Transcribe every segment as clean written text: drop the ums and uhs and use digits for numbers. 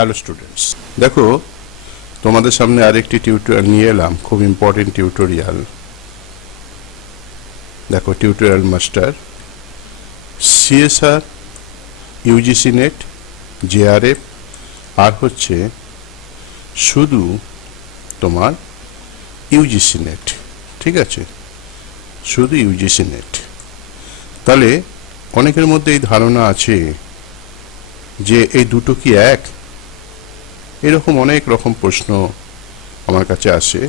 Hello students, দেখো তোমাদের সামনে আরেকটি টিউটোরিয়াল নিয়ে এলাম, খুব ইম্পর্টেন্ট টিউটোরিয়াল। দেখো tutorial master CSR, UGC NET, JRF, আর হচ্ছে শুধু তোমার ইউজিসি নেট। ঠিক আছে, শুধু ইউজিসি নেট। তাহলে অনেকের মধ্যে এই ধারণা আছে যে এই দুটো কি এক, এরকম অনেক রকম প্রশ্ন আমার কাছে আসে।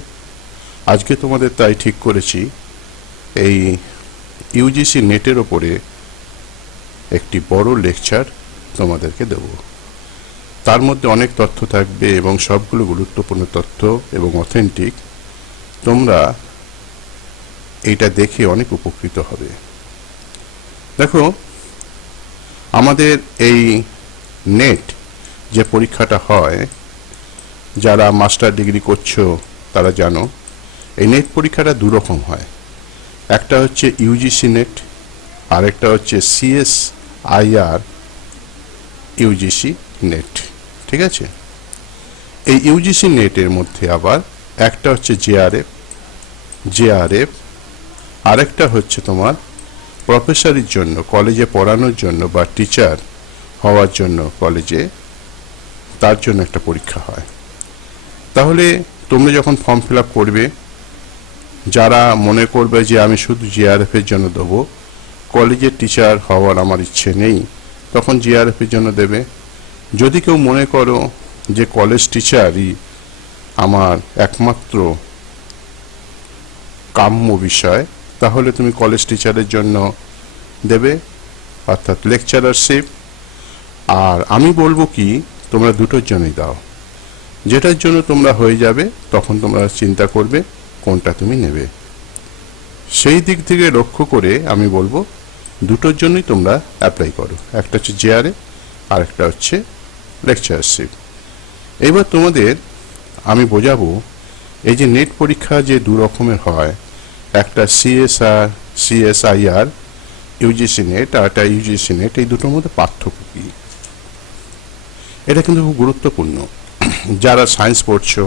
আজকে তোমাদের তাই ঠিক করেছি এই ইউজিসি নেটের ওপরে একটি বড় লেকচার তোমাদেরকে দেব। তার মধ্যে অনেক তথ্য থাকবে এবং সবগুলো গুরুত্বপূর্ণ তথ্য এবং অথেন্টিক। তোমরা এইটা দেখে অনেক উপকৃত হবে। দেখো, আমাদের এই নেট যে পরীক্ষাটা হয়, যারা মাস্টার ডিগ্রি করছো তারা জানো এই নেট পরীক্ষাটা দুরকম হয়। একটা হচ্ছে ইউজিসি নেট, আর একটা হচ্ছে সিএসআইআর ইউজিসি নেট। ঠিক আছে, এই ইউজিসি নেটের মধ্যে আবার একটা হচ্ছে জেআরএফ, আরেকটা হচ্ছে তোমার প্রফেসরের জন্য, কলেজে পড়ানোর জন্য বা টিচার হওয়ার জন্য কলেজে, তার জন্য একটা পরীক্ষা হয়। তাহলে তোমরা যখন ফর্ম ফিল আপ করবে, যারা মনে করবে যে আমি শুধু জেআরএফ এর জন্য দেবো, কলেজের টিচার হওয়ার আমার ইচ্ছে নেই, তখন জেআরএফ এর জন্য দেবে। যদি কেউ মনে করো যে কলেজ টিচারই আমার একমাত্র কাম্য বিষয়, তাহলে তুমি কলেজ টিচারের জন্য দেবে, অর্থাৎ লেকচারারশিপ। আর আমি বলবো কি, তোমরা দুটোর জন্যই দাও। যেটার জন্য তোমরা হয়ে যাবে তখন তোমরা চিন্তা করবে কোনটা তুমি নেবে। সেই দিক থেকে লক্ষ্য করে আমি বলবো দুটোর জন্যই তোমরা অ্যাপ্লাই করো। একটা হচ্ছে জেআরএ, আর একটা হচ্ছে লেকচারারশিপ। এবার তোমাদের আমি বোঝাবো এই যে নেট পরীক্ষা যে দু রকমের হয়, একটা সিএসআইআর ইউজিসি নেট আর একটা ইউজিসি নেট, এই দুটোর মধ্যে পার্থক্য কি, এটা কিন্তু খুব গুরুত্বপূর্ণ। যারা সায়েন্স পড়ছো,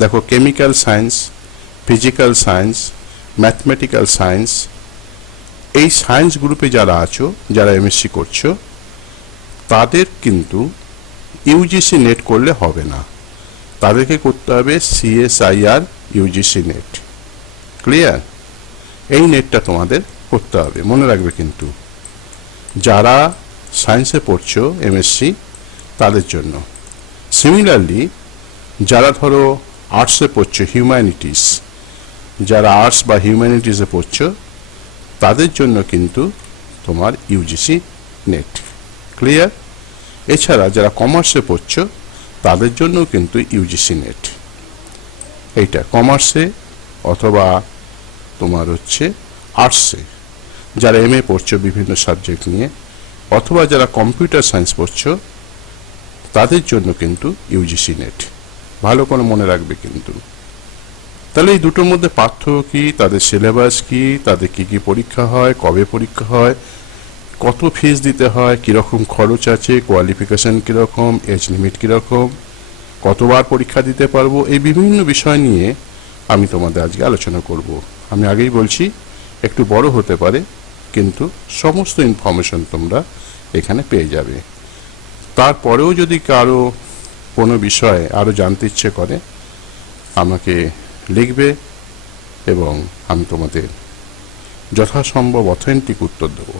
দেখো chemical science, physical science, mathematical science, এই সায়েন্স গ্রুপে যারা আছো, যারা এমএসসি করছো, তাদের কিন্তু ইউজিসি নেট করলে হবে না, তাদেরকে করতে হবে সিএসআইআর ইউজিসি নেট। ক্লিয়ার? এই নেটটা তোমাদের করতে হবে, মনে রাখবে। কিন্তু যারা সায়েন্সে পড়ছো এমএসসি, তাদের জন্য। সিমিলারলি যারা ধরো আর্টসে পড়ছো, হিউম্যানিটিস, যারা আর্টস বা হিউম্যানিটিসে পড়ছো, তাদের জন্য কিন্তু তোমার ইউজিসি নেট। ক্লিয়ার? এছাড়া যারা কমার্সে পড়ছো, তাদের জন্য কিন্তু ইউজিসি নেট। এইটা কমার্সে অথবা তোমার হচ্ছে আর্টসে, যারা এমএ পড়ছো বিভিন্ন সাবজেক্ট নিয়ে, অথবা যারা কম্পিউটার সায়েন্স পড়ছো, তাদের জন্য কিন্তু ইউজিসি নেট। ভালো করে মনে রাখবে কিন্তু। তাহলে এই দুটোর মধ্যে পার্থক্য কি, তাদের সিলেবাস কি, তাদের কি কি পরীক্ষা হয়, কবে পরীক্ষা হয়, কত ফিস দিতে হয়, কীরকম খরচ আছে, কোয়ালিফিকেশন কীরকম, এজ লিমিট কীরকম, কতবার পরীক্ষা দিতে পারবো, এই বিভিন্ন বিষয় নিয়ে আমি তোমাদের আজকে আলোচনা করব। আমি আগেই বলছি একটু বড় হতে পারে, কিন্তু সমস্ত ইনফরমেশন তোমরা এখানে পেয়ে যাবে। তারপরেও যদি কারো কোনো বিষয়ে আরও জানতে ইচ্ছে করে, আমাকে লিখবে এবং আমি তোমাদের যথাসম্ভব অথেন্টিক উত্তর দেব।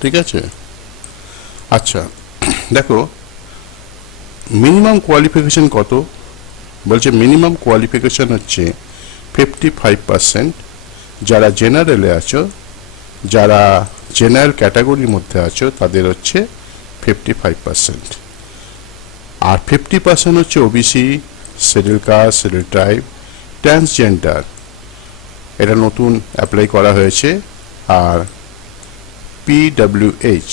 ঠিক আছে? আচ্ছা, দেখো মিনিমাম কোয়ালিফিকেশন কত বলছে। মিনিমাম কোয়ালিফিকেশন হচ্ছে 55%। যারা জেনারেলে আছো, যারা জেনারেল ক্যাটাগরির মধ্যে আছো, তাদের হচ্ছে 55%। আর 50% হচ্ছে OBC, schedule caste, schedule tribe, transgender, এটা নতুন অ্যাপ্লাই করা হয়েছে, আর পিডব্লিউএইচ।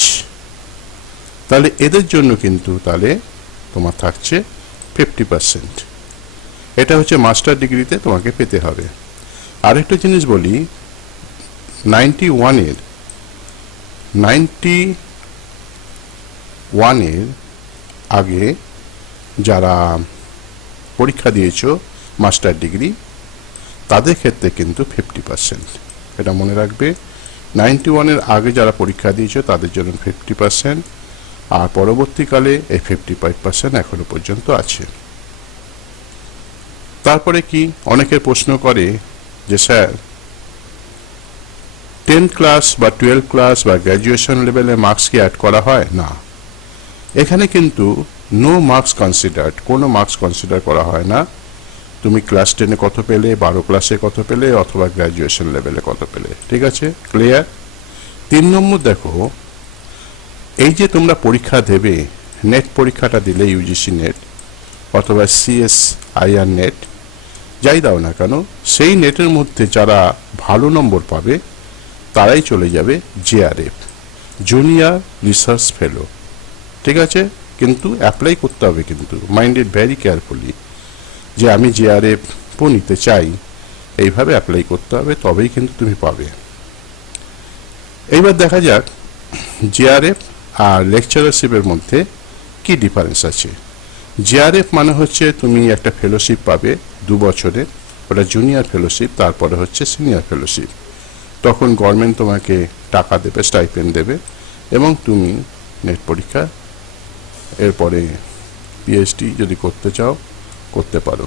তাহলে এদের জন্য কিন্তু তাহলে তোমার থাকছে 50%। এটা হচ্ছে মাস্টার ডিগ্রিতে তোমাকে পেতে হবে। আরেকটা জিনিস বলি, 91-এর আগে যারা পরীক্ষা দিয়েছো মাস্টার ডিগ্রি, তাদের ক্ষেত্রে কিন্তু 50%, এটা মনে রাখবে। 91-এর আগে যারা পরীক্ষা দিয়েছো তাদের জন্য 50%, আর পরবর্তীকালে এই 55% এখনো পর্যন্ত আছে। তারপরে কি অনেকের প্রশ্ন করে যে স্যার 10 ক্লাস বা 12 ক্লাস বা গ্র্যাজুয়েশন লেভেলে মার্কস কি অ্যাড করা হয়? না, এখানে কিন্তু নো মার্কস কনসিডার্ড, কোনো মার্কস কনসিডার করা হয় না। তুমি ক্লাস 10-এ কত পেলে, 12 ক্লাসে কত পেলে, অথবা গ্র্যাজুয়েশন লেভেলে কত পেলে, ঠিক আছে, ক্লিয়ার। 3 নম্বর দেখো, এই যে তোমরা পরীক্ষা দেবে, নেট পরীক্ষাটা দিলে, ইউজিসি নেট অথবা CSIR নেট যাই দাও না কেন, সেই নেটের মধ্যে যারা ভালো নম্বর পাবে তারাই চলে যাবে JRF, জুনিয়র রিসার্চ ফেলো, ঠিক আছে। কিন্তু অ্যাপ্লাই করতে হবে, কিন্তু মাইন্ডেড ভেরি কেয়ারফুলি, যে আমি JRF নিতে চাই, এইভাবে অ্যাপ্লাই করতে হবে, তবেই কিন্তু তুমি পাবে। এইবার দেখা যাক JRF আর লেকচারারশিপের মধ্যে কি ডিফারেন্স আছে। JRF মানে হচ্ছে তুমি একটা ফেলোশিপ পাবে 2 বছরের, ওটা জুনিয়র ফেলোশিপ, তারপরে হচ্ছে সিনিয়র ফেলোশিপ। তখন গভর্নমেন্ট তোমাকে টাকা দেবে, স্টাইপেন্ড দেবে, এবং তুমি নেট পরীক্ষা এরপরে PhD যদি করতে চাও করতে পারো।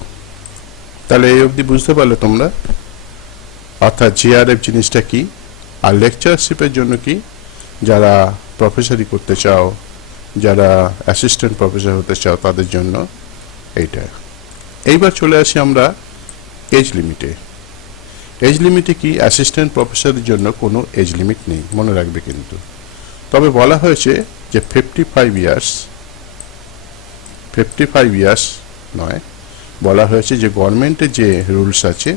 তাহলে এই অবধি বুঝতে পারলে তোমরা, অর্থাৎ JRF জিনিসটা কি আর লেকচারশিপের জন্য কি, যারা প্রফেসরি করতে চাও, যারা অ্যাসিস্ট্যান্ট প্রফেসর হতে চাও তাদের জন্য এইটা। এইবার চলে আসি আমরা এজ লিমিটে। এজ লিমিটে কি, অ্যাসিস্ট্যান্ট প্রফেসরের জন্য কোনো এজ লিমিট নেই, মনে রাখবে কিন্তু। তবে বলা হয়েছে যে 55 ইয়ার্স নয়, বলা হয়েছে যে গভর্নমেন্টের যে রুলস আছে,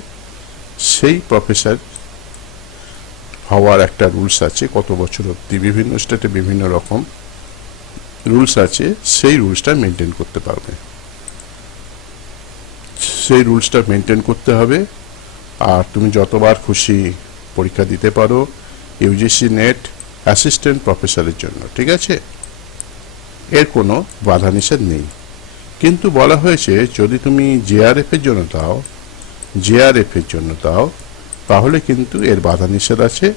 সেই প্রফেসর হওয়ার একটা রুলস আছে, কত বছর অবধি, বিভিন্ন স্টেটে বিভিন্ন রকম রুলস আছে, সেই রুলসটা মেনটেন করতে পারবে, সেই রুলসটা মেনটেন করতে হবে। আর তুমি যতবার খুশি পরীক্ষা দিতে পারো ইউজিসি নেট অ্যাসিস্ট্যান্ট প্রফেসরের জন্য, ঠিক আছে, এর কোনো বাধা নিষেধ নেই। কিন্তু বলা হয়েছে যদি তুমি JRF এর জন্য দাও তাহলে কিন্তু এর বাধা নিষেধ আছে,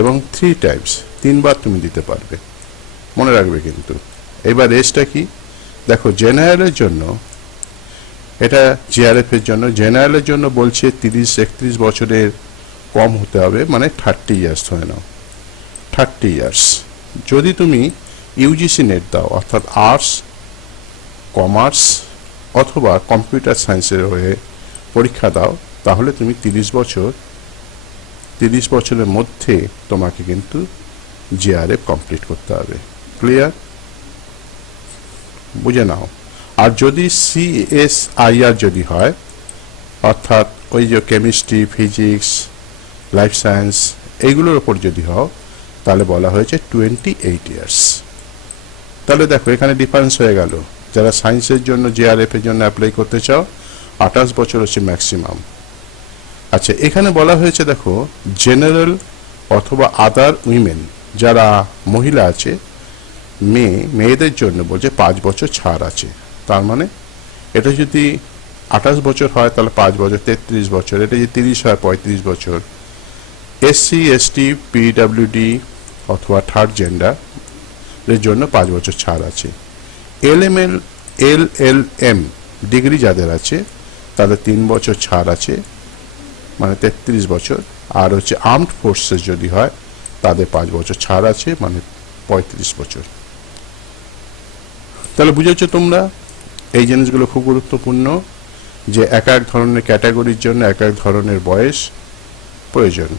এবং 3 টাইমস, 3 বার তুমি দিতে পারবে, মনে রাখবে কিন্তু। এবার এজটা কি, দেখো জেনারেলের জন্য, এটা JRF এর জন্য, জেনারেলের জন্য বলছে 30-31 বছরের কম হতে হবে, মানে 30 ইয়ার্স ধরে নাও, 30 ইয়ার্স। যদি তুমি ইউজিসি নেট দাও, অর্থাৎ আর্টস, কমার্স অথবা কম্পিউটার সায়েন্সের হয়ে পরীক্ষা দাও, তাহলে তুমি 30 বছরের মধ্যে তোমাকে কিন্তু JRF কমপ্লিট করতে হবে, ক্লিয়ার, বুঝে নাও। আর যদি CSIR যদি হয়, অর্থাৎ ওই যে কেমিস্ট্রি, ফিজিক্স, লাইফ সায়েন্স এইগুলোর ওপর যদি হও, তাহলে বলা হয়েছে 28 ইয়ার্স। তাহলে দেখো এখানে ডিফারেন্স হয়ে গেল। যারা সায়েন্সের জন্য JRF এর জন্য অ্যাপ্লাই করতে চাও 28 বছর হচ্ছে ম্যাক্সিমাম। আচ্ছা, এখানে বলা হয়েছে দেখো জেনারেল অথবা আদার উইমেন, যারা মহিলা আছে, মেয়েদের জন্য বলছে 5 বছর ছাড় আছে। তার মানে এটা যদি 28 বছর হয় তাহলে 5 বছর 33 বছর, এটা যদি 30 হয় 35 বছর। SC ST PWD অথবা থার্ড জেন্ডার এর জন্য 5 বছর ছাড় আছে। LLM ডিগ্রি যাদের আছে তাদের 3 বছর ছাড় আছে, মানে 33 বছর। আর হচ্ছে আর্মড ফোর্সেস যদি হয় তাদের 5 বছর ছাড় আছে, মানে 35 বছর। তাহলে বুঝেছো তোমরা, এই জিনিসগুলো খুব গুরুত্বপূর্ণ, যে এক এক ধরনের ক্যাটাগরির জন্য এক এক ধরনের বয়স প্রয়োজন।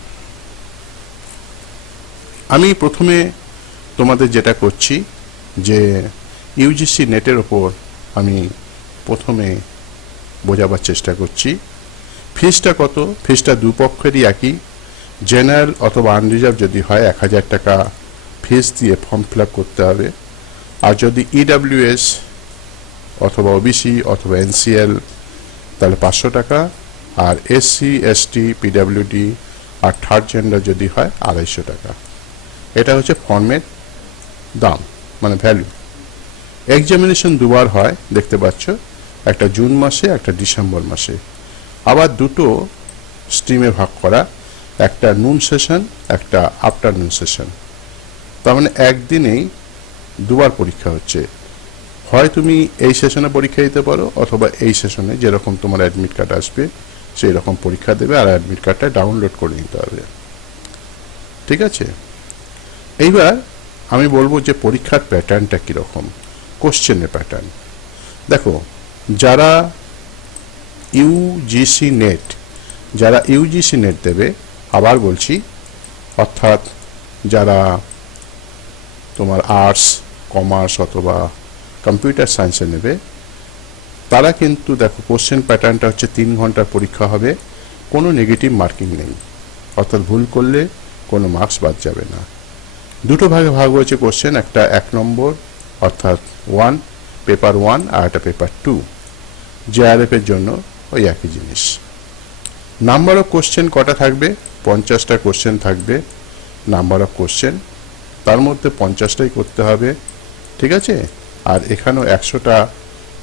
আমি প্রথমে তোমাদের যেটা করছি, যে ইউজিসি নেটের ওপর আমি প্রথমে বোঝাবার চেষ্টা করছি। ফিসটা কত, ফিসটা দুপক্ষেরই একই। জেনারেল অথবা আনরিজার্ভ যদি হয় 1000 টাকা ফিস দিয়ে ফর্ম ফিল আপ করতে হবে। আর যদি EWS অথবা OBC অথবা NCL তাহলে 500 টাকা। আর SC ST PWD আর থার্ড জেন্ডার যদি হয় 250 টাকা। এটা হচ্ছে ফর্মের দাম, মানে ভ্যালু। এক্সামিনেশন দুবার হয় দেখতে পাচ্ছ, একটা জুন মাসে একটা ডিসেম্বর মাসে। আবার দুটো স্ট্রিমে ভাগ করা, একটা নুন সেশন একটা আফটারনুন সেশন। তার মানে একদিনেই দুবার পরীক্ষা হচ্ছে। হয় তুমি এই সেশনে পরীক্ষা দিতে পারো, অথবা এই সেশনে যেরকম তোমার অ্যাডমিট কার্ড আসবে সেই রকম পরীক্ষা দেবে, আর অ্যাডমিট কার্ডটা ডাউনলোড করে নিতে হবে। ঠিক আছে, এইবার আমি বলবো যে পরীক্ষার প্যাটার্নটা কীরকম, কোশ্চেনের প্যাটার্ন। দেখো, যারা ইউজিসি নেট দেবে, আবার বলছি, অর্থাৎ যারা তোমার আর্টস, কমার্স অথবা কম্পিউটার সায়েন্সে নেবে, তারা কিন্তু দেখো কোশ্চেন প্যাটার্নটা হচ্ছে 3 ঘন্টার পরীক্ষা হবে, কোনো নেগেটিভ মার্কিং নেই, অর্থাৎ ভুল করলে কোনো মার্কস বাদ যাবে না। দুটো ভাগে ভাগ হয়েছে কোশ্চেন, একটা 1 নম্বর অর্থাৎ 1 পেপার 1 আর একটা পেপার 2। জেআরএফ এর জন্য ওই একই জিনিস। নাম্বার অফ কোশ্চেন কটা থাকবে? 50টা কোশ্চেন থাকবে নাম্বার অফ কোশ্চেন, তার মধ্যে 50টাই করতে হবে। ঠিক আছে, আর এখানেও 100টা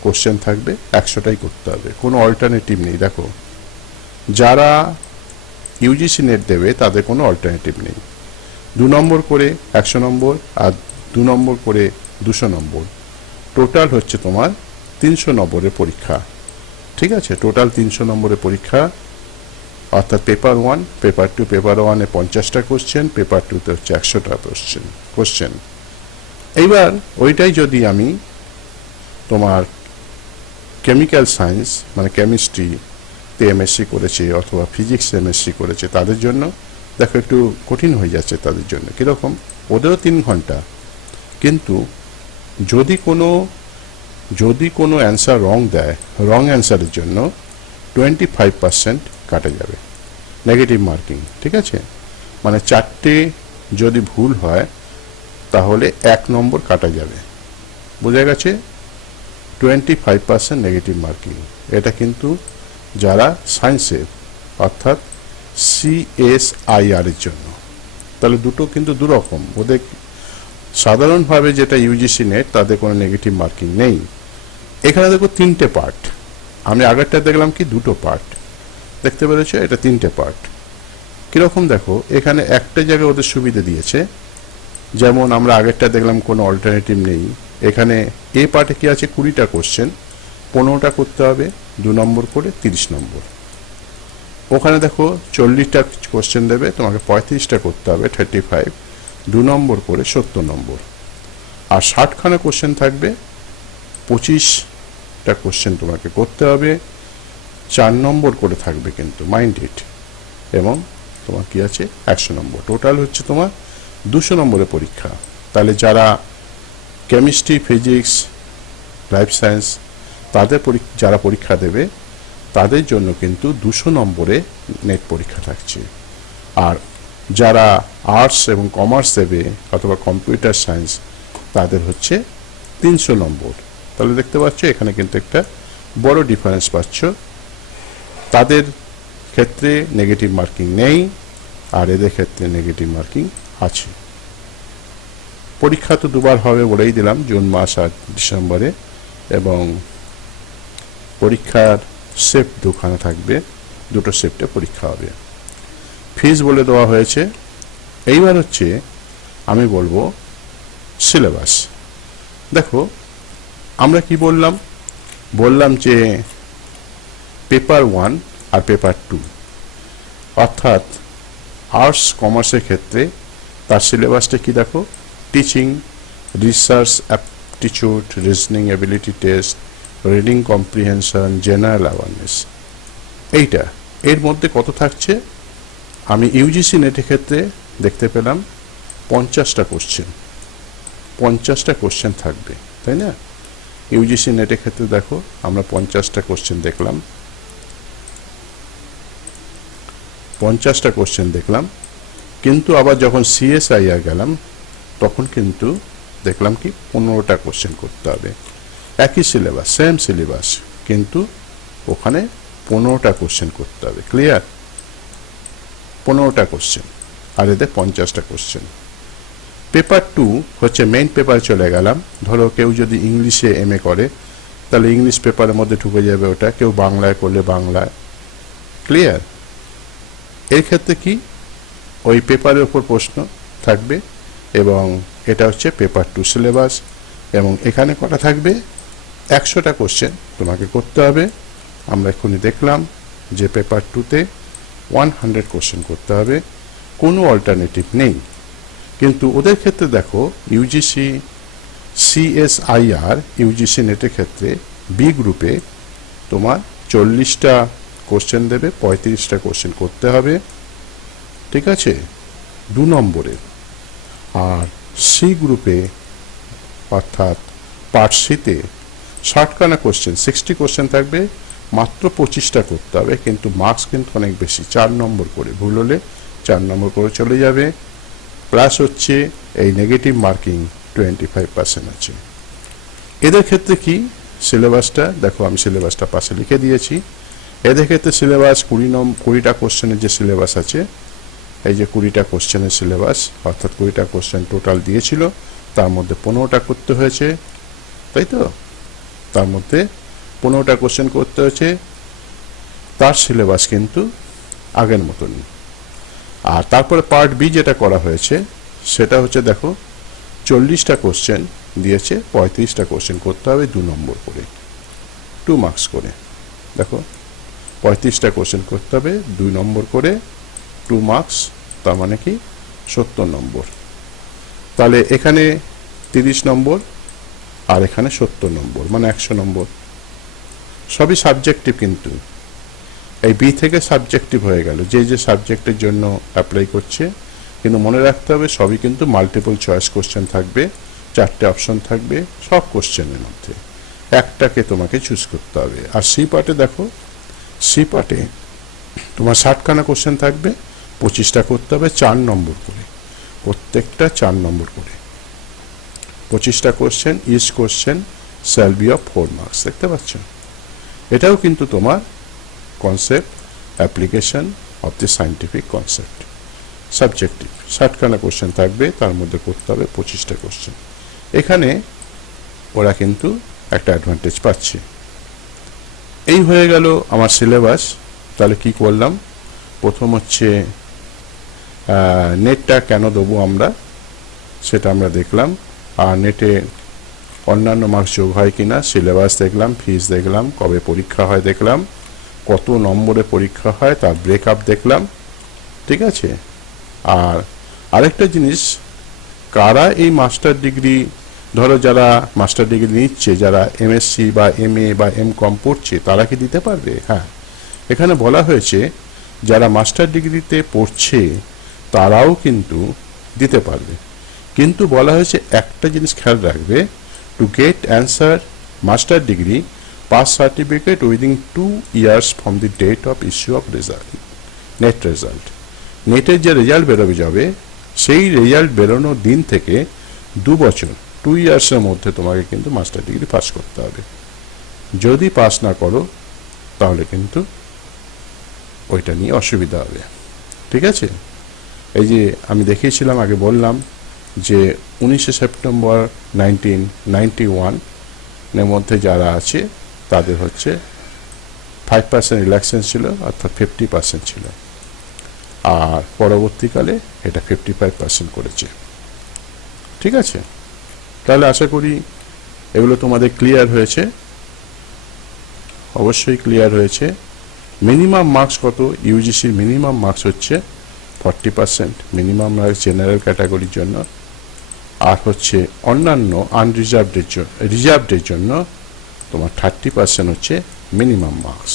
কোশ্চেন থাকবে, 100টাই করতে হবে, কোনো অল্টারনেটিভ নেই। দেখো, যারা ইউজিসি নেট দেবে তাদের কোনো অল্টারনেটিভ নেই। 2 নম্বর করে 100 নম্বর আর 2 নম্বর করে 200 নম্বর, টোটাল হচ্ছে তোমার 300 নম্বরের পরীক্ষা। ঠিক আছে, টোটাল 300 নম্বরের পরীক্ষা, অর্থাৎ পেপার 1 পেপার 2 পেপার 1-এ 50টা কোশ্চেন, পেপার 2-তে হচ্ছে 100টা কোশ্চেন। এইবার ওইটাই যদি আমি তোমার কেমিক্যাল সায়েন্স মানে কেমিস্ট্রিতে এমএসসি করেছে অথবা ফিজিক্স এমএসসি করেছে, তাদের জন্য দেখো একটু কঠিন হয়ে যাচ্ছে তাদের জন্য। কীরকম? ওদেরও 3 ঘন্টা, কিন্তু যদি কোনো অ্যান্সার রং দেয়, রং অ্যান্সারের জন্য 25% কাটা যাবে, নেগেটিভ মার্কিং। ঠিক আছে, মানে 4টে যদি ভুল হয় তাহলে 1 নম্বর কাটা যাবে। বোঝা গেছে? 25% নেগেটিভ মার্কিং। এটা কিন্তু যারা সায়েন্সের অর্থাৎ CSIR এর জন্য। তাহলে দুটো কিন্তু দুরকম। ওদের সাধারণভাবে যেটা ইউজিসি নেট, তাদের কোনো নেগেটিভ মার্কিং নেই। এখানে দেখো 3টে পার্ট, আমি আগেরটা দেখলাম কি 2টো পার্ট, দেখতে পেরেছো? এটা 3টে পার্ট। কীরকম দেখো, এখানে একটা জায়গায় ওদের সুবিধা দিয়েছে, যেমন আমরা আগেরটা দেখলাম কোনো অল্টারনেটিভ নেই। এখানে এ পার্টে কি আছে, 20টা কোশ্চেন, 15টা করতে হবে, 2 নম্বর করে 30 নম্বর। ওখানে দেখো 40টা কোশ্চেন দেবে, তোমাকে 35টা করতে হবে, 35, 2 নম্বর করে 70 নম্বর। আর 60খানা কোশ্চেন থাকবে, 25টা কোশ্চেন তোমাকে করতে হবে, 4 নম্বর করে থাকবে কিন্তু, মাইন্ড ইট। এবং তোমার কি আছে, 100 নম্বর। টোটাল হচ্ছে তোমার 200 নম্বরের পরীক্ষা। তাহলে যারা কেমিস্ট্রি, ফিজিক্স, লাইফ সায়েন্স যারা পরীক্ষা দেবে, তাদের জন্য কিন্তু 200 নম্বরে নেট পরীক্ষা থাকছে। আর যারা আর্টস এবং কমার্স দেবে অথবা কম্পিউটার সায়েন্স, তাদের হচ্ছে 300 নম্বর। তাহলে দেখতে পাচ্ছ এখানে কিন্তু একটা বড় ডিফারেন্স পাচ্ছ। তাদের ক্ষেত্রে নেগেটিভ মার্কিং নেই, আর এদের ক্ষেত্রে নেগেটিভ মার্কিং আছে। পরীক্ষা তো দুবার হবে বলেই দিলাম, জুন মাস আর ডিসেম্বরে, এবং পরীক্ষার শিফট 2খানা থাকবে, 2টো শিফটে পরীক্ষা হবে। ফিস বলে দেওয়া হয়েছে। এইবার হচ্ছে আমি বলবো সিলেবাস। দেখো, আমরা কি বললাম যে পেপার 1 আর পেপার 2, অর্থাৎ আর্টস কমার্সের ক্ষেত্রে তার সিলেবাসটা কি দেখো, teaching, research aptitude, reasoning ability test, reading comprehension, general awareness. এর মধ্যে কত থাকছে? আমি ইউজিসি নেটের ক্ষেত্রে দেখতে পেলাম 50টা কোশ্চেন, 50টা কোশ্চেন থাকবে, তাই না? ইউজিসি নেটের ক্ষেত্রে দেখো আমরা 50টা কোশ্চেন দেখলাম, 50টা কোশ্চেন দেখলাম। কিন্তু আবার যখন CSIR গেলাম, তখন কিন্তু দেখলাম কি 15টা কোশ্চেন করতে হবে। একই সিলেবাস, সেম সিলেবাস, কিন্তু ওখানে 15টা কোশ্চেন করতে হবে। ক্লিয়ার? 15টা কোশ্চেন, আর এদের 50টা কোশ্চেন। পেপার 2 হচ্ছে মেইন পেপার চলে গেলাম। ধরো কেউ যদি ইংলিশে এমএ করে তাহলে ইংলিশ পেপারের মধ্যে ঢুকে যাবে ওটা, কেউ বাংলায় করলে বাংলায়। ক্লিয়ার? এর ক্ষেত্রে কি ওই পেপারের উপর প্রশ্ন থাকবে এবং এটা হচ্ছে পেপার 2 সিলেবাস। এবং এখানে কটা থাকবে? 100টা কোশ্চেন তোমাকে করতে হবে। আমরা এক্ষুনি দেখলাম যে পেপার 2তে 100 কোশ্চেন করতে হবে, কোনো অল্টারনেটিভ নেই। কিন্তু ওদের ক্ষেত্রে দেখো ইউজিসি সিএসআইআর ইউজিসি নেটের ক্ষেত্রে বি গ্রুপে তোমার 40টা কোশ্চেন দেবে, 35টা কোশ্চেন করতে হবে, ঠিক আছে, 2 নম্বরে। আর সি গ্রুপে অর্থাৎ পার্ট সিতে 60খানা কোশ্চেন 60 কোশ্চেন থাকবে, মাত্র 25টা করতে হবে, কিন্তু মার্কস কিন্তু অনেক বেশি, 4 নম্বর করে, ভুল হলে 4 নম্বর করে চলে যাবে। প্লাস হচ্ছে এই নেগেটিভ মার্কিং 25% আছে। এদের ক্ষেত্রে কি সিলেবাসটা দেখো, আমি সিলেবাসটা পাশে লিখে দিয়েছি। এদের ক্ষেত্রে সিলেবাস 20টা কোশ্চেনের যে সিলেবাস আছে, এই যে 20টা কোশ্চেনের সিলেবাস, অর্থাৎ 20টা কোশ্চেন টোটাল দিয়েছিল, তার মধ্যে 15টা করতে হয়েছে, তাই তো? তার মধ্যে 15টা কোশ্চেন করতে হয়েছে। তার সিলেবাস কিন্তু আগের মতনই। আর তারপরে পার্ট বি যেটা করা হয়েছে সেটা হচ্ছে দেখো 40টা কোশ্চেন দিয়েছে, 35টা কোশ্চেন করতে হবে 2 নম্বর করে, 2 মার্কস করে। দেখো 35টা কোশ্চেন করতে হবে 2 নম্বর করে, 2 মার্কস, তার মানে কি 70 নম্বর। তাহলে এখানে 30 নম্বর আর এখানে 70 নম্বর, মানে 100 নম্বর। সবই সাবজেক্টিভ, কিন্তু এই বি থেকে সাবজেক্টিভ হয়ে গেল, যে যে সাবজেক্টের জন্য অ্যাপ্লাই করছে। কিন্তু মনে রাখতে হবে সবই কিন্তু মাল্টিপল চয়েস কোশ্চেন থাকবে, 4টে অপশন থাকবে সব কোশ্চেনের মধ্যে, একটাকে তোমাকে চুজ করতে হবে। আর সি পার্টে দেখো, সি পার্টে তোমার 60খানা কোশ্চেন থাকবে, 25টা করতে হবে 4 নম্বর করে, প্রত্যেকটা 4 নম্বর করে। 25টা question, each question shall be of 4 marks. দেখতে পাচ্ছ? এটাও কিন্তু তোমার concept application of the scientific concept, subjective. 60খানা কোশ্চেন থাকবে, তার মধ্যে করতে হবে 25টা কোশ্চেন। এখানে ওরা কিন্তু একটা অ্যাডভান্টেজ পাচ্ছে। এই হয়ে গেল আমার সিলেবাস। তাহলে কি করলাম? প্রথম হচ্ছে নেটটা কেন দেবো আমরা, সেটা আমরা দেখলাম। আর নেটে অন্যান্য মার্কস যোগ হয় কিনা, সিলেবাস দেখলাম, ফিস দেখলাম, কবে পরীক্ষা হয় দেখলাম, কত নম্বরে পরীক্ষা হয় তার ব্রেকআপ দেখলাম, ঠিক আছে। আর আরেকটা জিনিস, কারা এই মাস্টার ডিগ্রি, ধরো যারা মাস্টার ডিগ্রি নিচ্ছে, যারা এমএসসি বা এমএ বা এমকম পড়ছে, তারা কি দিতে পারবে? হ্যাঁ, এখানে বলা হয়েছে যারা মাস্টার ডিগ্রিতে পড়ছে তারাও কিন্তু দিতে পারবে। কিন্তু বলা হয়েছে একটা জিনিস খেয়াল রাখবে, to get answer master degree pass certificate within 2 years from the date of issue of result, net result. নেটের যে রেজাল্ট বেরোবে যাবে, সেই রেজাল্ট বেরোনোর দিন থেকে 2 বছর, 2 ইয়ার্সের মধ্যে তোমাকে কিন্তু মাস্টার ডিগ্রি পাস করতে হবে। যদি পাস না করো তাহলে কিন্তু ওইটা নিয়ে অসুবিধা হবে, ঠিক আছে। এই যে আমি দেখিয়েছিলাম, আগে বললাম যে 19শে সেপ্টেম্বর 1991 এর মধ্যে যারা আছে তাদের হচ্ছে 5% রিল্যাক্সেশন ছিল, অর্থাৎ 50% ছিল। আর পরবর্তীকালে এটা 55% করেছে, ঠিক আছে। তাহলে আশা করি এগুলো তোমাদের ক্লিয়ার হয়েছে, অবশ্যই ক্লিয়ার হয়েছে। মিনিমাম মার্কস কত? ইউজিসির মিনিমাম মার্কস হচ্ছে 40%, মিনিমাম মার্কস জেনারেল ক্যাটাগরির জন্য। আর হচ্ছে অন্যান্য রিজার্ভডের জন্য তোমার 30% হচ্ছে মিনিমাম মার্কস,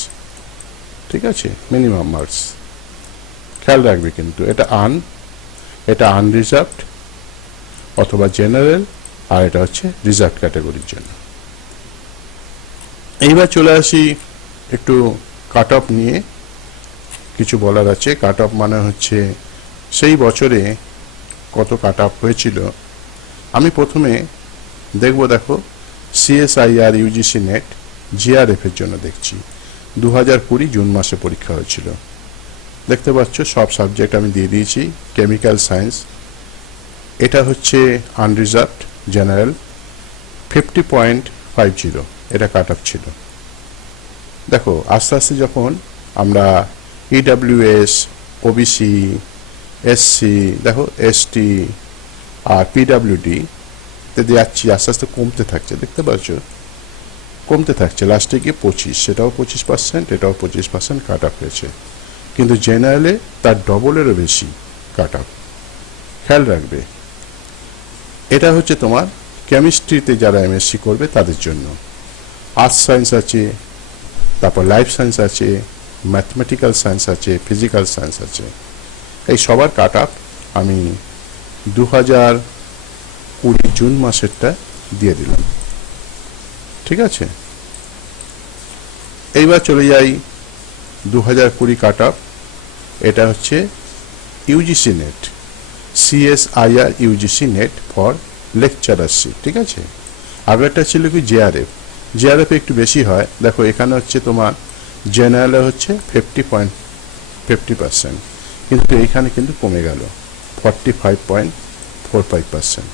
ঠিক আছে, মিনিমাম মার্কস। খেয়াল রাখবে কিন্তু এটা আনরিজার্ভড অথবা জেনারেল, আর এটা হচ্ছে রিজার্ভ ক্যাটাগরির জন্য। এইবার চলে আসি একটু কাট অফ নিয়ে, কিছু বলার আছে। কাট অফ মানে হচ্ছে সেই বছরে কত কাট অফ হয়েছিল। আমি প্রথমে দেখো সিএসআইআর ইউজিসি নেট জিআরএফ এর জন্য দেখছি। 2020 জুন মাসে পরীক্ষা হয়েছিল, দেখতে পাচ্ছ সব সাবজেক্ট আমি দিয়ে দিয়েছি। কেমিক্যাল সায়েন্স এটা হচ্ছে আনরিজার্ভড জেনারেল 50.50, এটা কাট অফ ছিল। দেখো আস্তে আস্তে যখন আমরা ইডাব্লিউএস, ওবিসি, এসসি, দেখো এসটি আর পিডাব্লিউডি তে যাচ্ছি, আস্তে আস্তে কমতে থাকছে, দেখতে পাচ্ছ কমতে থাকছে। লাস্টে গিয়ে 25, সেটাও 25%, এটাও 25% কাট অফ হয়েছে। কিন্তু জেনারেলে তার ডবলেরও বেশি কাট অফ। খেয়াল রাখবে, এটা হচ্ছে তোমার কেমিস্ট্রিতে যারা এমএসসি করবে তাদের জন্য। আর্টস সায়েন্স আছে, তারপর লাইফ সায়েন্স আছে, ম্যাথমেটিক্যাল সায়েন্স আছে, ফিজিক্যাল সায়েন্স আছে, এই সবার কাট অফ আমি 2020 জুন মাসেরটা দিয়ে দিলাম। ঠিক আছে, এইবার চলে যাই 2020 কাট অফ। এটা হচ্ছে UGC NET, CSIR UGC NET for lectureship. ঠিক আছে, আগেরটা ছিল কি জেআরএফ, জেআরএফ একটু বেশি হয়। দেখো এখানে হচ্ছে তোমার জেনারেলে হচ্ছে 50%, কিন্তু এইখানে কিন্তু কমে গেল 45.45%,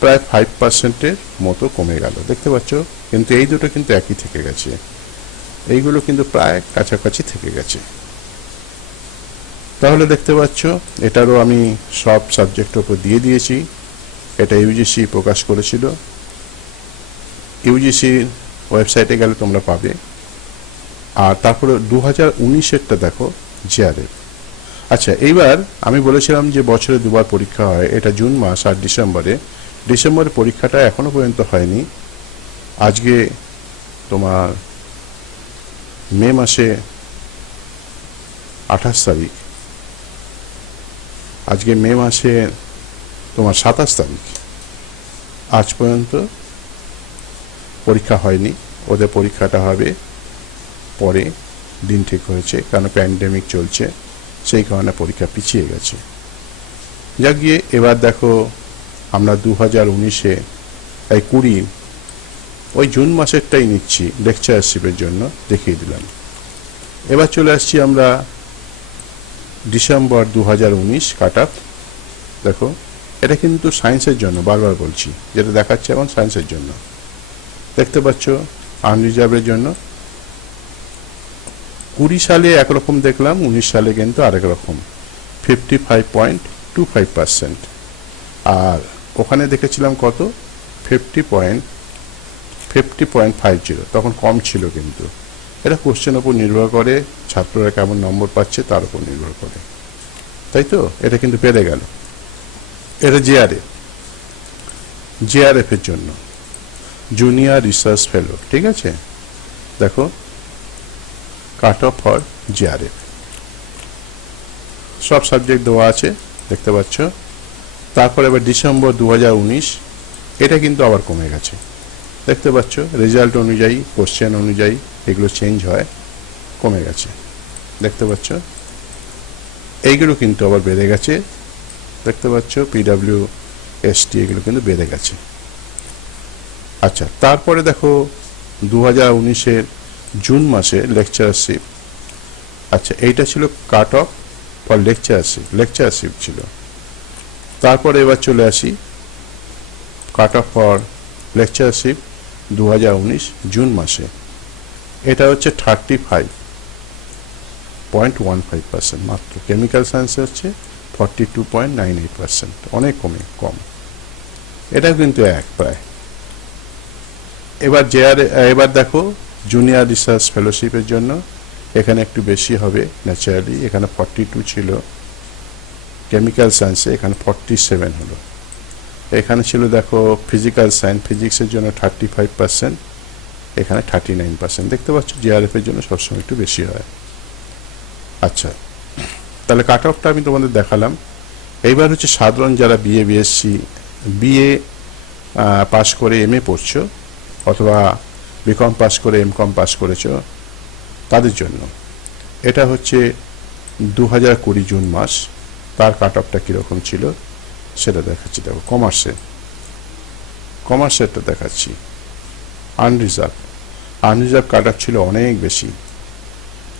প্রায় 5%-এর মতো কমে গেল, দেখতে পাচ্ছ। কিন্তু এই দুটো কিন্তু একই থেকে গেছে, এইগুলো কিন্তু প্রায় কাছাকাছি থেকে গেছে। তাহলে দেখতে পাচ্ছ এটারও আমি সব সাবজেক্টের উপর দিয়ে দিয়েছি। এটা ইউজিসি প্রকাশ করেছিল, ইউজিসির ওয়েবসাইটে গেলে তোমরা পাবে। আর তারপরে 2019-এরটা দেখো জেআরএফ। আচ্ছা, এইবার আমি বলেছিলাম যে বছরে দুবার পরীক্ষা হয়, এটা জুন মাস আর ডিসেম্বরে পরীক্ষাটা এখনো পর্যন্ত হয়নি। আজকে তোমার মে মাসে 28 তারিখ, আজকে মে মাসে তোমার 27 তারিখ, আজ পর্যন্ত পরীক্ষা হয়নি। ওদের পরীক্ষাটা হবে পরে, দিন ঠিক হয়েছে, কারণ প্যান্ডেমিক চলছে, সেই কারণে পরীক্ষা পিছিয়ে গেছে। যা গিয়ে এবার দেখো আমরা 2019-এ এই 20 ওই জুন মাসেরটাই নিচ্ছি লেকচারারশিপের জন্য, দেখিয়ে দিলাম। এবার চলে আসছি আমরা ডিসেম্বর 2019 কাট অফ। দেখো এটা কিন্তু সায়েন্সের জন্য, বারবার বলছি, যেটা দেখাচ্ছে এখন সায়েন্সের জন্য। দেখতে পাচ্ছ আনরিজার্ভের জন্য 20 সালে একরকম দেখলাম, 19 সালে কিন্তু আরেক রকম, 55.25%। আর ওখানে দেখেছিলাম কত, 50.50, তখন কম ছিল। কিন্তু এটা কোশ্চেনের উপর নির্ভর করে, ছাত্ররা কেমন নম্বর পাচ্ছে তার উপর নির্ভর করে, তাই তো। এটা কিন্তু বেড়ে গেল। এটা জেআরএফ এর জন্য, জুনিয়র রিসার্চ ফেলো। ঠিক আছে, দেখো কাট অফ ফর জেআরএফ, সব সাবজেক্ট দেওয়া আছে, দেখতে পাচ্ছ। তারপর এবার ডিসেম্বর 2019, এটা কিন্তু আবার কমে গেছে, দেখতে পাচ্ছ। রেজাল্ট অনুযায়ী, কোশ্চেন অনুযায়ী এগুলো চেঞ্জ হয়, কমে গেছে, দেখতে পাচ্ছ। এইগুলো কিন্তু আবার বেড়ে গেছে, দেখতে পাচ্ছ। পিডাব্লিউ, এসটি এগুলো কিন্তু বেড়ে গেছে। আচ্ছা, তারপরে দেখো 2019-এর জুন মাসে লেকচারারশিপ। আচ্ছা, এইটা ছিল কাট অফ ফর লেকচারারশিপ ছিল। তারপরে এবার চলে আসি কাট অফ ফর লেকচারারশিপ 2019 জুন মাসে। এটা হচ্ছে 35.15% মাত্র। কেমিক্যাল সায়েন্সে হচ্ছে 42.98%, অনেক কম। এটা কিন্তু এক প্রায়। এবার দেখো জুনিয়র রিসার্চ ফেলোশিপের জন্য এখানে একটু বেশি হবে ন্যাচারালি, এখানে 42 ছিল কেমিক্যাল সায়েন্সে, এখানে 47 হলো। এখানে ছিল দেখো ফিজিক্যাল সায়েন্স, ফিজিক্সের জন্য 35%, এখানে 39%, দেখতে পাচ্ছ। জেআরএফ এর জন্য সবসময় একটু বেশি হয়। আচ্ছা, তাহলে কাট অফটা আমি তোমাদের দেখালাম। এইবার হচ্ছে সাধারণ যারা বিএসসি পাস করে এমএ পড়ছো, অথবা বিকম পাস করে এমকম পাস করেছো, তাদের জন্য এটা হচ্ছে 2020 জুন মাস। তার কাট অফটা কীরকম ছিল সেটা দেখাচ্ছি। দেখো কমার্সেরটা দেখাচ্ছি। আনরিজার্ভ কাট অফ ছিল অনেক বেশি,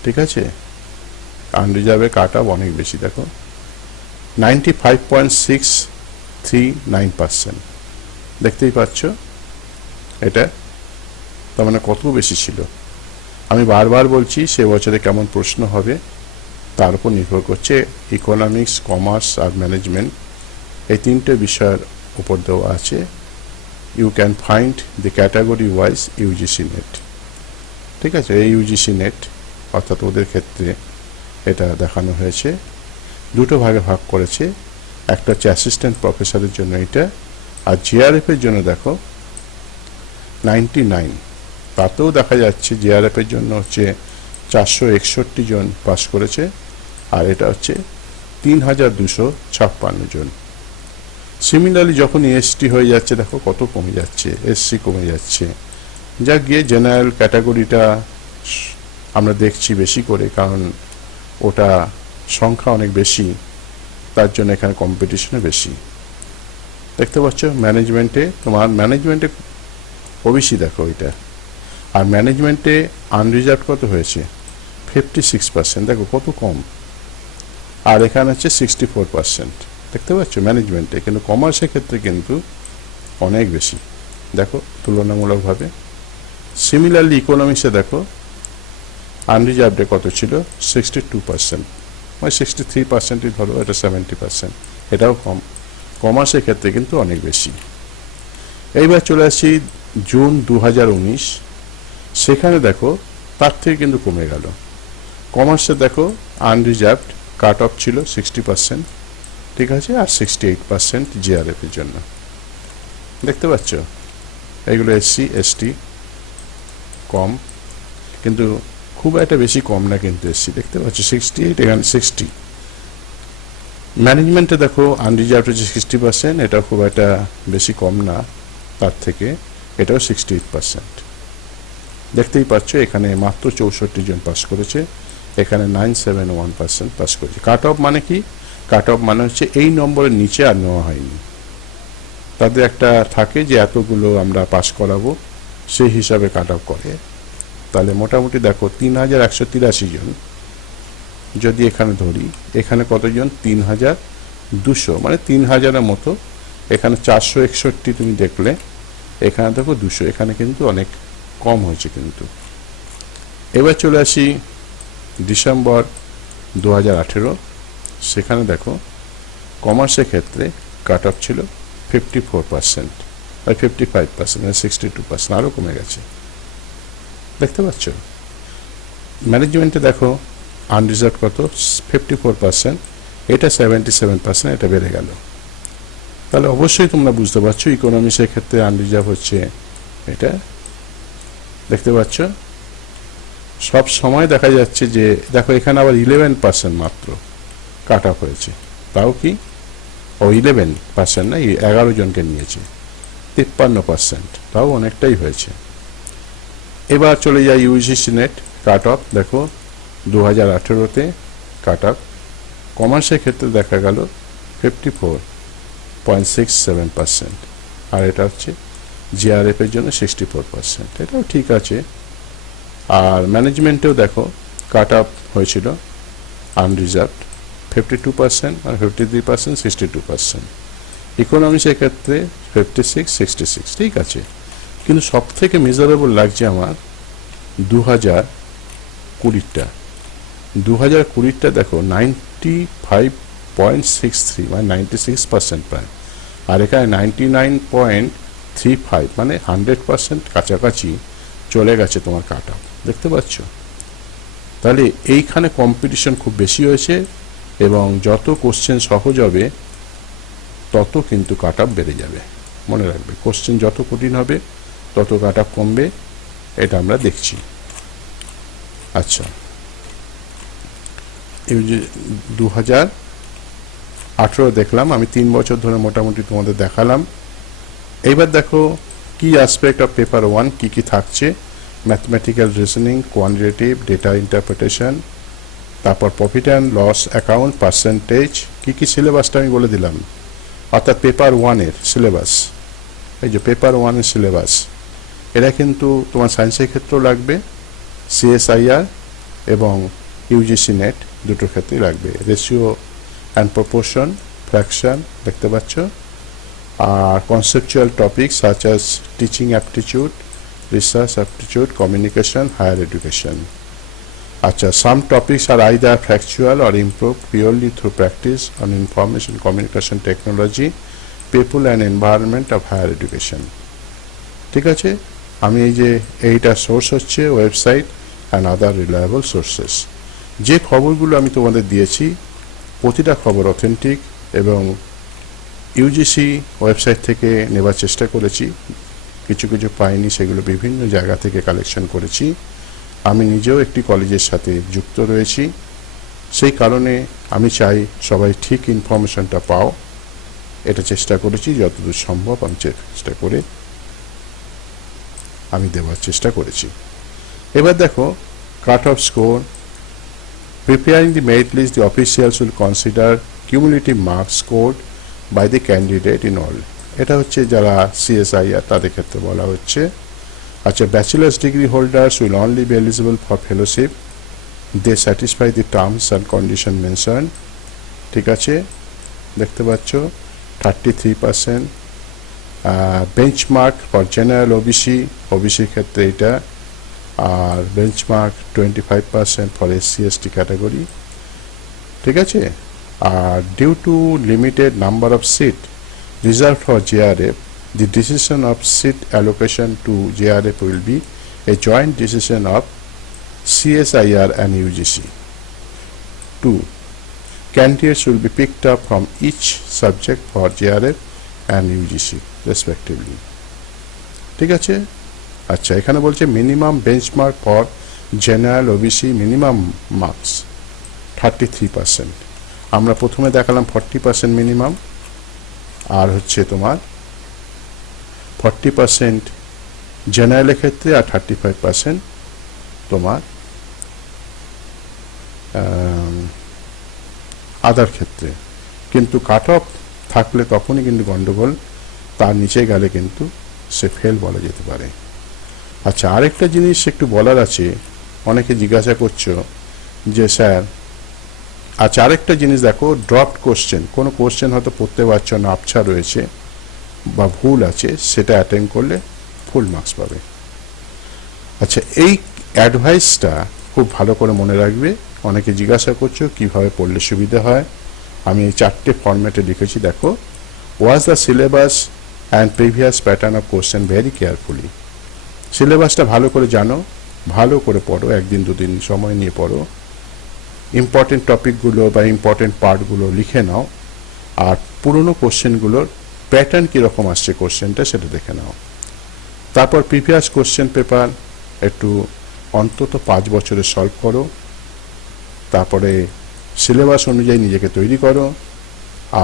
ঠিক আছে। আনরিজার্ভের কাট অফ অনেক বেশি, দেখো 95.6 6.39%। দেখতেই পাচ্ছ এটা, তার মানে কত বেশি ছিল। আমি বারবার বলছি সে বছরে কেমন প্রশ্ন হবে তার উপর নির্ভর করছে। ইকোনমিক্স, কমার্স আর ম্যানেজমেন্ট এই তিনটে বিষয়ের উপর দেওয়া আছে। You can find the category wise UGC NET. ঠিক আছে, এই ইউজিসি নেট অর্থাৎ ওদের ক্ষেত্রে এটা দেখানো হয়েছে। দুটো ভাগে ভাগ করেছে, একটা হচ্ছে অ্যাসিস্ট্যান্ট প্রফেসরের জন্য এটা, আর জিআরএফের জন্য দেখো 99, তাতেও দেখা যাচ্ছে জিআরএফের জন্য হচ্ছে 461 জন পাস করেছে, আর এটা হচ্ছে 3256 জন। সিমিলারলি যখন এসটি হয়ে যাচ্ছে দেখো কত কমে যাচ্ছে, এসসি কমে যাচ্ছে। যা গিয়ে জেনারেল ক্যাটাগরিটা আমরা দেখছি বেশি করে, কারণ ওটা সংখ্যা অনেক বেশি, তার জন্য এখানে কম্পিটিশনে বেশি। দেখতে পাচ্ছ ম্যানেজমেন্টে, তোমার ম্যানেজমেন্টে ওবিসি দেখো এটা, আর ম্যানেজমেন্টে আনরিজার্ভ কত হয়েছে 56%, দেখো কত কম। আর এখানে হচ্ছে 64%, দেখতে পাচ্ছ ম্যানেজমেন্টে। কিন্তু কমার্সের ক্ষেত্রে কিন্তু অনেক বেশি দেখো তুলনামূলকভাবে। সিমিলারলি ইকোনমিক্সে দেখো আনরিজার্ভডে কত ছিল 62%, মানে 63%ই ধরো, এটা 70%, এটাও কম। কমার্সের ক্ষেত্রে কিন্তু অনেক বেশি। এইবার চলে আসছি জুন 2019, সেখানে দেখো তার থেকে কিন্তু কমে গেল। কমার্সে দেখো আনরিজার্ভড কাট অফ ছিল 60%, ঠিক আছে, আর 68% জিআরএফের জন্য। দেখতে পাচ্ছ এগুলো এসসি এসটি কম, কিন্তু খুব একটা বেশি কম না কিন্তু এসসি, দেখতে পাচ্ছ 68, এখানে 60। ম্যানেজমেন্টে দেখো আনরিজার্ভড হচ্ছে 60%, এটা খুব একটা বেশি কম না তার থেকে, এটাও 68%। দেখতেই পাচ্ছ এখানে মাত্র 64 জন পাস করেছে, এখানে 971% পাস করেছে। কাট অফ মানে কি? কাট অফ মানে হচ্ছে এই নম্বরের নিচে আর নেওয়া হয়নি। তাদের একটা থাকে যে এতগুলো আমরা পাস করাবো, সেই হিসাবে কাট অফ করে। তাহলে মোটামুটি দেখো 3183 জন যদি এখানে ধরি, এখানে কতজন 3200, মানে 3000-এর মতো। এখানে 461 তুমি দেখলে, এখানে দেখো 200, এখানে কিন্তু অনেক কম হয়েছে কিন্তু। এবার চলে আসি ডিসেম্বর 2018, সেখানে দেখো কমার্সের ক্ষেত্রে কাট অফ ছিল 54%, আর 55%, মানে 62%, আরও কমে গেছে। দেখতে পাচ্ছ ম্যানেজমেন্টে দেখো আনরিজার্ভ কত 54%, এটা 77%, এটা বেড়ে গেল। তাহলে অবশ্যই তোমরা বুঝতে পারছো ইকোনমিক্সের ক্ষেত্রে আনরিজার্ভ হচ্ছে এটা। দেখতে পাচ্ছ সব সময় দেখা যাচ্ছে যে দেখো এখানে আবার 11% মাত্র কাট অফ হয়েছে, তাও কি 11% না, 11 জনকে নিয়েছে, 53%, তাও অনেকটাই হয়েছে। এবার চলে যায় ইউজিসি নেট কাট অফ, দেখো 2018-তে কাট অফ কমার্সের ক্ষেত্রে দেখা গেল 54.67%, আর এটা হচ্ছে জিআরএফের জন্য 64%, এটাও ঠিক আছে। আর ম্যানেজমেন্টেও দেখো কাট অফ হয়েছিল আনরিজার্ভড 52%, আর 53%, 62%। ইকোনমিক্সের ক্ষেত্রে 56, 66, ঠিক আছে। কিন্তু সব থেকে মেজারেবল লাগছে আমার 2020টা। 2020টা দেখো 95.63, মানে 96% প্রায়, আর এখানে 99.35, মানে 100% কাছাকাছি চলে গেছে তোমার কাট অফ। দেখতে পাচ্ছ তাহলে এইখানে কম্পিটিশন খুব বেশি হয়েছে, এবং যত কোশ্চেন সহজ হবে তত কিন্তু কাট অফ বেড়ে যাবে। মনে রাখবে কোশ্চেন যত কঠিন হবে তত কাট অফ কমবে, এটা আমরা দেখছি। আচ্ছা, এই যে 2018 দেখলাম, আমি 3 বছর ধরে মোটামুটি তোমাদের দেখালাম। এইবার দেখো কি অ্যাসপেক্ট অফ পেপার 1 কি কি থাকছে। Mathematical reasoning, quantitative, data interpretation, তারপর profit and loss account, percentage, কি কি সিলেবাসটা আমি বলে দিলাম। অর্থাৎ পেপার 1-এর সিলেবাস, এই যে পেপার 1-এর সিলেবাস, এটা কিন্তু তোমার সায়েন্সের ক্ষেত্রেও লাগবে, সিএসআইআর এবং ইউজিসি নেট দুটোর ক্ষেত্রেই লাগবে। রেশিও অ্যান্ড প্রপোর্শন, ফ্র্যাকশন, দেখতে পাচ্ছ, are conceptual topics such as teaching aptitude, research aptitude, communication, higher education. Acha, some topics are either factual or improved purely through practice on information communication technology, people and environment of higher education. ঠিক আছে, আমি এই যে এইটা source হচ্ছে website and other reliable sources. যে খবরগুলো আমি তোমাদের দিয়েছি প্রতিটা খবর অথেন্টিক এবং ইউজিসি ওয়েবসাইট থেকে নেবার চেষ্টা করেছি, কিছু কিছু পাইনি, সেগুলো বিভিন্ন জায়গা থেকে কালেকশন করেছি। আমি নিজেও একটি কলেজের সাথে যুক্ত রয়েছি, সেই কারণে আমি চাই সবাই ঠিক ইনফরমেশনটা পাও, এটা চেষ্টা করেছি যতদূর সম্ভব আমি চেষ্টা করে আমি দেওয়ার চেষ্টা করেছি। এবার দেখো cut off score. Preparing the merit list, the officials will consider cumulative marks scored by the candidate in all. এটা হচ্ছে যারা সিএসআইআর তাদের ক্ষেত্রে বলা হচ্ছে। আচ্ছা, bachelors degree holders will only be eligible for fellowship, they satisfy the terms and condition mention. ঠিক আছে, দেখতে পাচ্ছ 33%। বেঞ্চমার্ক ফর জেনারেল ওবিসি, ওবিসির ক্ষেত্রে এটা, আর benchmark 25% for SC ST category. ঠিক আছে, আর due to limited number of seat reserve for JRF, the decision of seat allocation to JRF will be a joint decision of CSIR and UGC. 2. Candidates will be picked up from each subject for JRF and UGC respectively. ঠিক আছে, আচ্ছা এখানে বলছে minimum benchmark for general OBC minimum marks 33%। আমরা প্রথমে দেখালাম 40% minimum, আর হচ্ছে তোমার 40% জেনারেলের ক্ষেত্রে আর 35% তোমার আদার ক্ষেত্রে। কিন্তু কাট অফ থাকলে তখনই কিন্তু গন্ডগোল, তার নিচে গেলে কিন্তু সে ফেল বলা যেতে পারে। আচ্ছা, আরেকটা জিনিস একটু বলার আছে, অনেকে জিজ্ঞাসা করছো যে স্যার, আচ্ছা আরেকটা জিনিস দেখো, ড্রপড কোশ্চেন, কোনো কোশ্চেন হয়তো পড়তে পারছো না, আবছা রয়েছে বা ভুল আছে, সেটা অ্যাটেন্ড করলে ফুল মার্কস পাবে। আচ্ছা, এই অ্যাডভাইসটা খুব ভালো করে মনে রাখবে। অনেকে জিজ্ঞাসা করছো কিভাবে পড়লে সুবিধা হয়, আমি এই 4টে ফরম্যাটে লিখেছি। দেখো, was the syllabus and previous pattern of question very carefully. সিলেবাসটা ভালো করে জানো, ভালো করে পড়ো, একদিন দুদিন সময় নিয়ে পড়ো, ইম্পর্টেন্ট টপিকগুলো বা ইম্পর্টেন্ট পার্টগুলো লিখে নাও, আর পুরনো কোশ্চেনগুলোর প্যাটার্ন কীরকম আসছে কোশ্চেনটা সেটা দেখে নাও। তারপর প্রিভিয়াস কোশ্চেন পেপার একটু অন্তত 5 বছরে সলভ করো, তারপরে সিলেবাস অনুযায়ী নিজেকে তৈরি করো,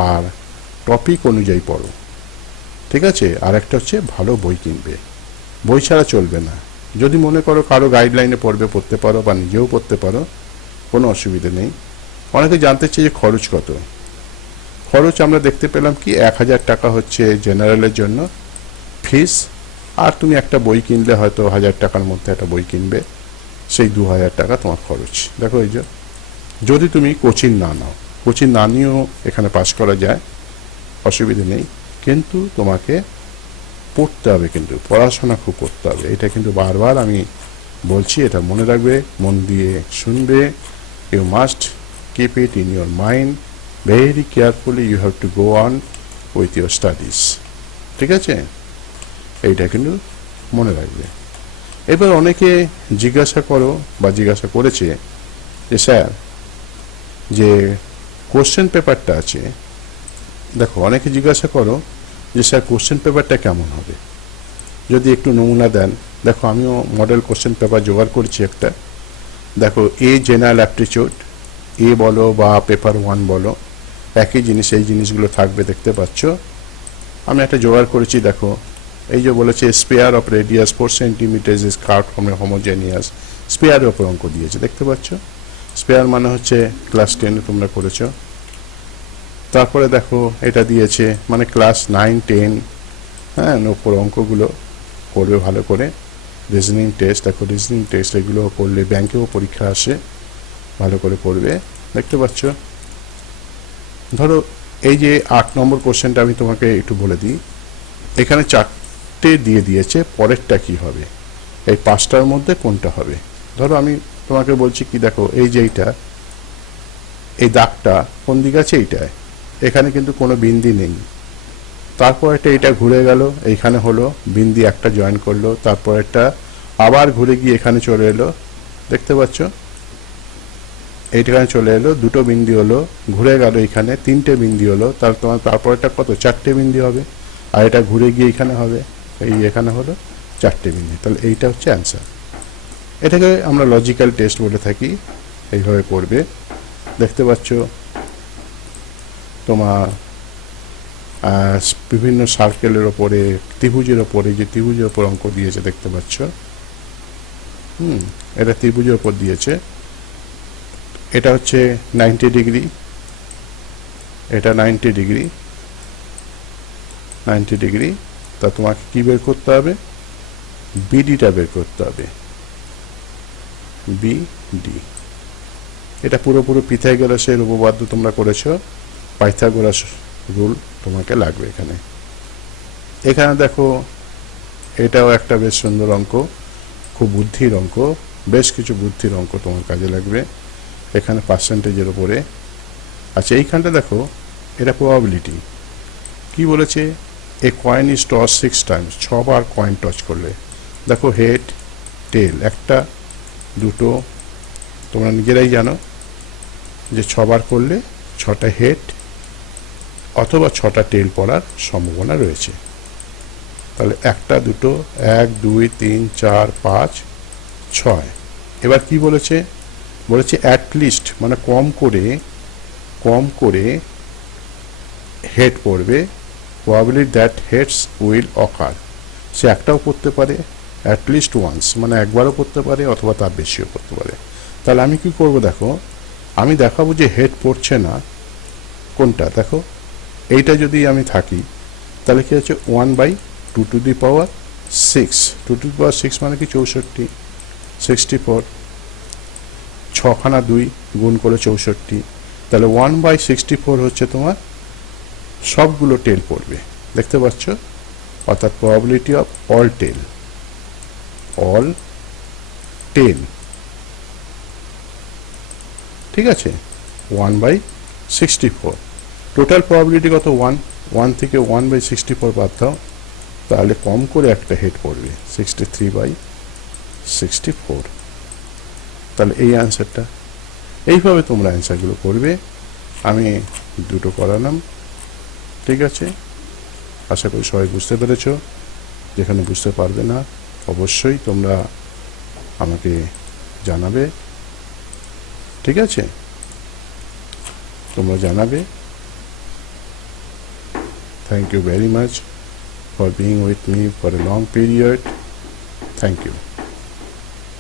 আর টপিক অনুযায়ী পড়ো। ঠিক আছে, আর একটা হচ্ছে ভালো বই কিনবে, বই ছাড়া চলবে না। যদি মনে করো কারো গাইডলাইনে পড়তে পারো বা নিজেও পড়তে পারো, কোনো অসুবিধে নেই। অনেকে জানতে চাই যে খরচ কত। খরচ আমরা দেখতে পেলাম কি 1000 টাকা হচ্ছে জেনারেলের জন্য ফিস, আর তুমি একটা বই কিনলে হয়তো 1000 টাকার মধ্যে একটা বই কিনবে, সেই 2000 টাকা তোমার খরচ। দেখো এই যে, যদি তুমি কোচিং না নাও, কোচিং না নিয়েও এখানে পাস করা যায়, অসুবিধে নেই, কিন্তু তোমাকে পড়তে হবে, কিন্তু পড়াশোনা খুব করতে হবে। এটা কিন্তু বারবার আমি বলছি, এটা মনে রাখবে, মন দিয়ে শুনবে। You must keep it in your mind very carefully, you have to go on with your studies. ঠিক আছে, এইটা কিন্তু মনে রাখবে। এবার অনেকে জিজ্ঞাসা করো বা জিজ্ঞাসা করেছে যে স্যার, যে কোশ্চেন পেপারটা আছে, দেখো অনেকে জিজ্ঞাসা করো যে স্যার কোশ্চেন পেপারটা কেমন হবে, যদি একটু নমুনা দেন। দেখো আমিও মডেল কোশ্চেন পেপার জোগাড় করছি একটা। দেখো, এ জেনারেল অ্যাপটিটিউড, এ বলো বা পেপার 1 বলো, একই জিনিস, এই জিনিসগুলো থাকবে, দেখতে পাচ্ছ। আমি একটা জোগাড় করেছি। দেখো, এই যে বলেছে sphere of radius 4 centimetre is curved from a homogeneous, স্পেয়ারের ওপর অঙ্ক দিয়েছে, দেখতে পাচ্ছ। স্পেয়ার মানে হচ্ছে ক্লাস 10 তোমরা করেছো। তারপরে দেখো এটা দিয়েছে মানে ক্লাস 9, 10, হ্যাঁ, ওপর অঙ্কগুলো করবে ভালো করে। রিজনিং টেস্ট, দেখো রিজনিং টেস্ট এগুলো করলে ব্যাংকেও পরীক্ষা আসে, ভালো করে করবে, দেখতে পাচ্ছ। ধরো এই যে 8 নম্বর কোশ্চেনটা আমি তোমাকে একটু বলে দিই। এখানে 4টে দিয়ে দিয়েছে, পরেরটা কি হবে, এই 5টার মধ্যে কোনটা হবে। ধরো আমি তোমাকে বলছি কি, দেখো এই যে এই দাগটা কোন দিকে আছে, এইটায়, এখানে কিন্তু কোনো বিন্দি নেই। তারপর এটা ঘুরে গেল, এইখানে হলো বিন্দি একটা জয়েন করলো, তারপর একটা আবার ঘুরে গিয়ে এখানে চলে এলো, দেখতে পাচ্ছ, এইখানে চলে এলো, দুটো বিন্দি হলো, ঘুরে গেল এখানে 3টে বিন্দি হলো, তারপর এটা কত, 4টে বিন্দি হবে, আর এটা ঘুরে গিয়ে এখানে হবে, এই এখানে হলো 4টে বিন্দি। তাহলে এইটা হচ্ছে অ্যান্সার। এটাকে আমরা লজিক্যাল টেস্ট বলে থাকি। এইভাবে করবে, দেখতে পাচ্ছ তোমার বিভিন্ন সার্কেলের ওপরে, ত্রিভুজের ওপরে, যে ত্রিভুজের ওপর অঙ্ক দিয়েছে দেখতে পাচ্ছ, এটা ত্রিভুজের ওপর দিয়েছে। এটা হচ্ছে 90 ডিগ্রি, এটা 90 ডিগ্রি, 90 ডিগ্রি। তা তোমাকে কি বের করতে হবে, বিডিটা বের করতে হবে, বিডি। এটা পুরোপুরি পিথাগোরাসের উপপাদ্য তোমরা করেছো, পাইথাগোরাস রুল তোমাকে লাগবে এখানে। এখানে দেখো এটাও একটা বেশ সুন্দর অঙ্ক, খুব বুদ্ধির অঙ্ক, বেশ কিছু বুদ্ধির অঙ্ক তোমার কাজে লাগবে এখানে পার্সেন্টেজের উপরে। আচ্ছা এইখানটা দেখো, এটা প্রবাবিলিটি কি বলেছে, a coin is toss 6 times, 6বার কয়েন টচ করলে, দেখো হেড টেল, একটা দুটো, তোমরা নিজেরাই জানো যে 6বার করলে 6টা হেড অথবা 6টা টেল পড়ার সম্ভাবনা রয়েছে। তাহলে একটা দুটো, 1 2 3 4 5 6। এবার কি বলেছে, বলেছে অ্যাটলিস্ট মানে কম করে হেড পড়বে, প্রবাবিলিটি দ্যাট হেডস উইল অকার, সে একটাও পড়তে পারে, অ্যাটলিস্ট ওয়ান্স মানে একবারও পড়তে পারে অথবা তার বেশিও পড়তে পারে। তাহলে আমি কি করব, দেখো আমি দেখাবো যে হেড পড়ছে না কোনটা। দেখো এইটা যদি আমি থাকি, তাহলে কি হচ্ছে 1/2 to the power 6, 2 to the পাওয়ার 6 মানে কি 64, 64, 6খানা 2 গুণ করে 64, তাহলে 1/64 হচ্ছে তোমার সবগুলো টেল পড়বে, দেখতে পাচ্ছ, অর্থাৎ প্রবাবিলিটি অফ অল টেল, ঠিক আছে, 1/64। টোটাল প্রবাবিলিটি কত, 1 থেকে 1/64 বাদ দাও, তাহলে কম করে একটা হেড পড়বে 63/64। তাহলে এই অ্যান্সারটা, এইভাবে তোমরা অ্যান্সারগুলো করবে। আমি দুটো করালাম, ঠিক আছে, আশা করি সবাই বুঝতে পেরেছ। যেখানে বুঝতে পারবে না অবশ্যই তোমরা আমাকে জানাবে, ঠিক আছে, তোমরা জানাবে। Thank you very much for being with me for a long period. Thank you.